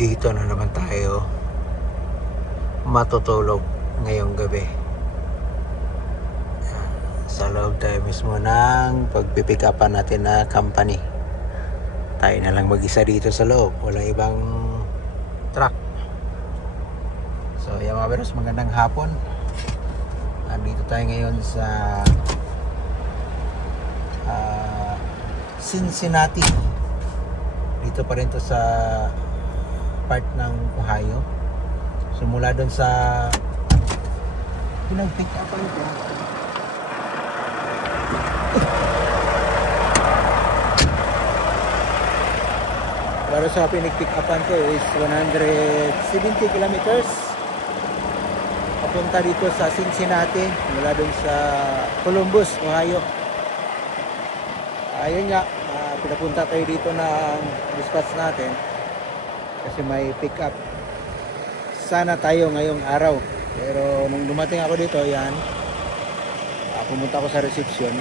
Dito na naman tayo matutulog ngayong gabi. Sa loob tayo mismo ng pagpipick upan natin na company. Tayo na lang mag-isa dito sa loob, wala ibang truck. So yung mga beros, magandang hapon. Nandito tayo ngayon sa Cincinnati. Dito pa rin to sa part ng Ohio. So mula doon sa pinag-pick upan ko, para sa pinag-pick upan ko is 170 kilometers papunta dito sa Cincinnati mula doon sa Columbus, Ohio. Ayun nga, pinapunta tayo dito ng dispatch natin kasi may pick up sana tayo ngayong araw. Pero nung dumating ako dito, yan, pumunta ako sa reception,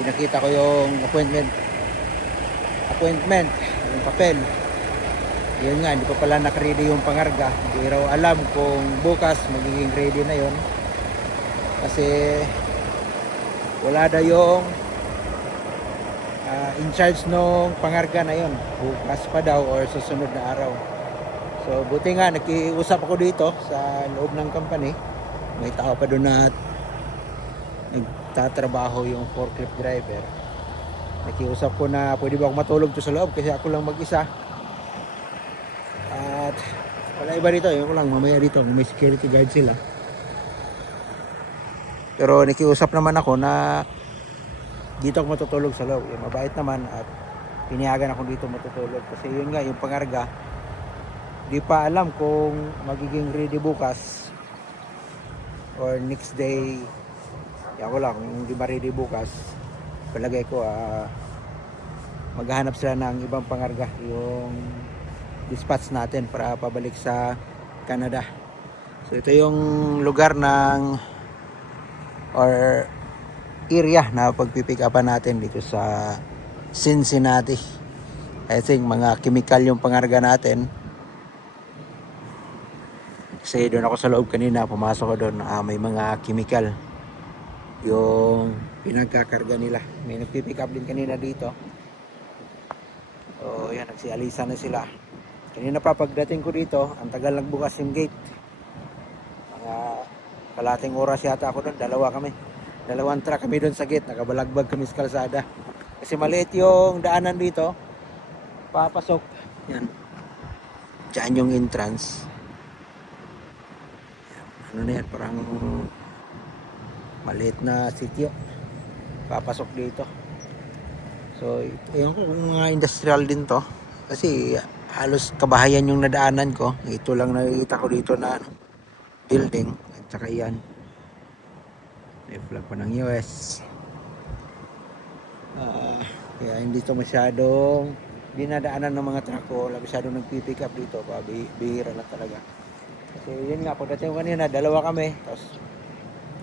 pinakita ko yung appointment, yung papel. Yun nga, hindi pa pala nakaready yung pangarga. Hindi raw alam kung bukas magiging ready na yon kasi wala na yung in charge nung pangarga na yon, bukas pa daw or susunod na araw. So buti nga nakiusap ako dito sa loob ng company. May tao pa doon na nagtatrabaho, yung forklift driver. Nakiusap ko na pwede ba ako matulog to sa loob kasi ako lang mag-isa. At wala iba dito, yun ko lang mamaya dito, may security guard sila. Pero nakiusap naman ako na dito ako matutulog sa loob. Yung mabait naman at pinayagan ako dito matutulog kasi yun nga, yung pangarga di pa alam kung magiging ready bukas or next day. Yan ko lang, kung hindi ba ready bukas, palagay ko maghahanap sila ng ibang pangarga yung dispatch natin para pabalik sa Canada. So ito yung lugar ng or area na pagpipick upan natin dito sa Cincinnati. I think mga chemical yung pangarga natin kasi doon ako sa loob kanina, pumasok ko doon, may mga chemical yung pinagkakarga nila. May nagpipick up din kanina dito. So yan, nagsialisa na sila. Kanina pa pagdating ko dito, ang tagal nagbukas yung gate. Mga kalating oras yata ako doon, dalawang truck kami doon sa gate, nakabalagbag kami sa kalsada. Kasi maliit yung daanan dito, papasok. Yan. Diyan yung entrance. Ano na yan, parang maliit na sitio. Papasok dito. So, ayun ko kung mga industrial din to. Kasi halos kabahayan yung nadaanan ko. Ito lang nakikita ko dito na building. At saka yan. May flag pa ng US. Kaya hindi to masyadong dinadaanan ng mga truck ko. Wala masyadong nagpipick up dito. Bihira na talaga. Kasi yun nga, pagdating kanina, dalawa kami. Tapos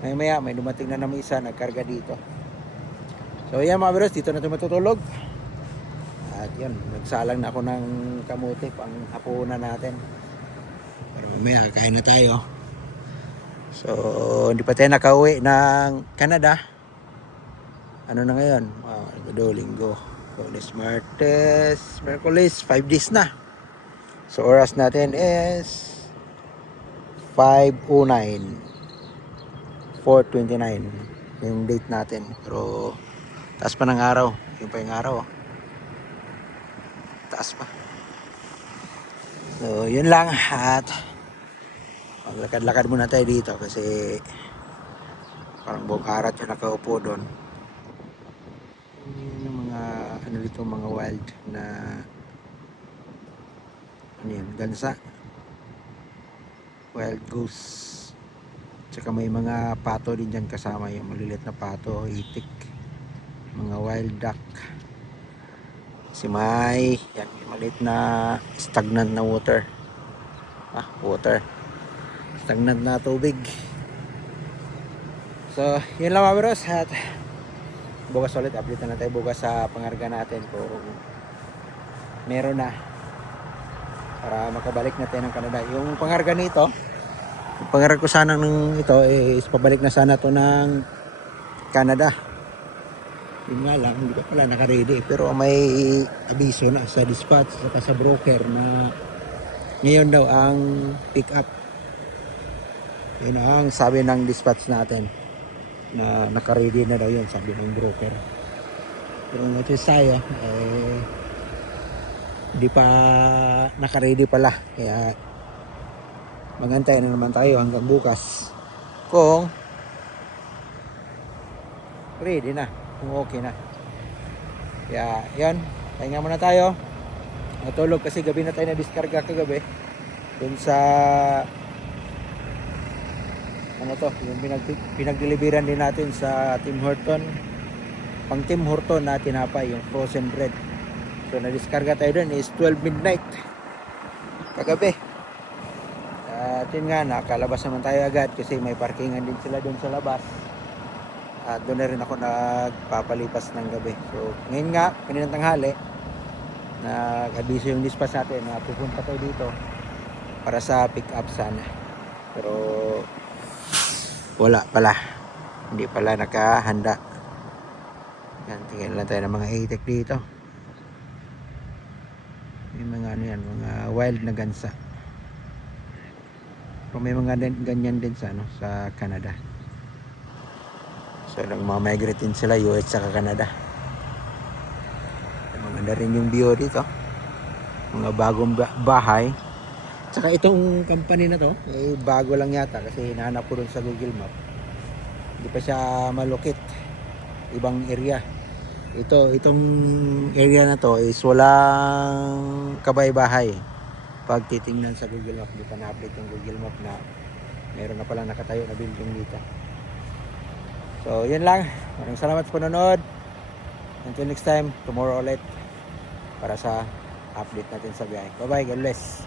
maya may dumating na naman isa, nagkarga dito. So yan mga bros, dito na ito matutulog. At yun, nagsalang na ako ng kamuti pang hapunan natin. Pero mamaya, kain na tayo. So, hindi pa tayo nakauwi ng Canada. Ano na ngayon? Linggo. Lunes, Martes, Merkulis, 5 days na. So, oras natin is 5:09. 4:29 yung date natin. Pero taas pa ng araw. Yung pa yung araw. Taas pa. So, yun lang. At maglakad-lakad muna tayo dito kasi parang buong karat yung nakaupo doon. Yung mga ano dito, mga wild na ano yan, gansa, wild goose. Tsaka may mga pato din dyan kasama, yung maliliit na pato, itik, mga wild duck. Si May, yan, may maliit na stagnant na water. Stagnant na tubig. So, yun lang mga bros. At bukas ulit, update na tayo bukas sa pangarga natin kung meron na. para makabalik na tayo ng Canada. Yung pangarga nito, yung pangarga ko sana ng ito is pabalik na sana to ng Canada. Yun nga lang, hindi pa pala naka-ready. Pero may abiso na sa dispatch saka sa broker na ngayon daw ang pick up. Yun ang sabi ng dispatch natin na naka-ready na daw yun, sabi ng broker. Pero notice tayo, hindi pa naka-ready pala. Kaya magantay na naman tayo hanggang bukas kung ready na, kung okay na. Kaya yan, pahinga muna tayo. Natulog kasi gabi na tayo na diskarga kagabi dun sa ano to, yung pinagdeliveran din natin sa Tim Horton, pang Tim Horton na tinapay, yung frozen bread. So na-diskarga tayo dun is 12 midnight kagabi. At yun nga, nakalabas naman tayo agad kasi may parkingan din sila dun sa labas. At doon na rin ako nagpapalipas ng gabi. So ngayon nga, kaninang tanghali, nag-abiso yung dispatch natin na pupunta tayo dito para sa pick up sana. Pero wala pala, hindi pala nakahanda. Yan, tingnan lang tayo ng mga itik dito. May mga ano yan, mga wild na gansa. Pero may mga ganyan din sa, ano, sa Canada. So nagmamigrate din sila US sa Canada. Maganda rin yung view dito. Mga bagong bahay. Saka itong company na to, bago lang yata kasi hinahanap ko dun sa Google Map. Hindi pa siya malukit. Ibang area. Itong area na to is walang kabay-bahay. Pag titingnan sa Google Map, hindi pa na-update yung Google Map na meron na palang nakatayo na building dito. So, yun lang. Maraming salamat sa panonood. Until next time, tomorrow ulit para sa update natin sa biyahe. Bye-bye, God bless.